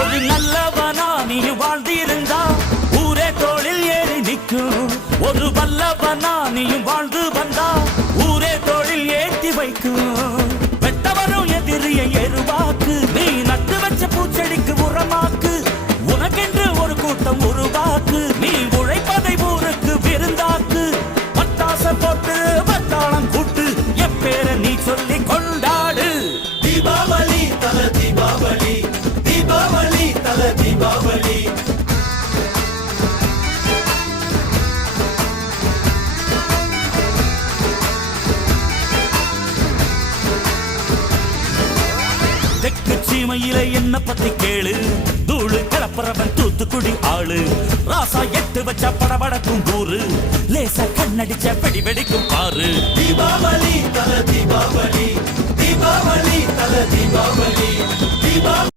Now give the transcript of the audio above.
ஒரு நல்லவனா நீ வாழ்ந்திருந்தா ஊரே தோளில் ஏறி நிற்கும். ஒரு வல்லவனா நீயும் வாழ்ந்து வந்தா ஊரே தோளில் ஏற்றி வைக்கும். வெட்டவரும் எதிரியை எருவாக்கு, நீ நட்டு வச்ச பூச்செடிக்கு உரமாக்கு. உனக்கென்று ஒரு கூட்டம் உருவாக்கு, நீ உழைப்பதை ஊருக்கு விருந்தாக்கு. பட்டாச போட்டு பட்டாளம் கூட்டு, எப்பேர நீ சொல்லி கொண்டாடு. தீபாவளி தல தீபாவளி, தீபாவளி தல தீபாவளி. தெற்கு சீமையில என்ன பத்தி கேளு, தூளு கிளப்புறவன் தூத்துக்குடி ஆளு. ராசா எட்டு வச்ச படபடக்கும் கூறு, லேசா கண்ணடிச்ச வெடி வெடிக்கும் பாரு. தீபாவளி தல தீபாவளி, தீபாவளி தல தீபாவளி, தீபாவளி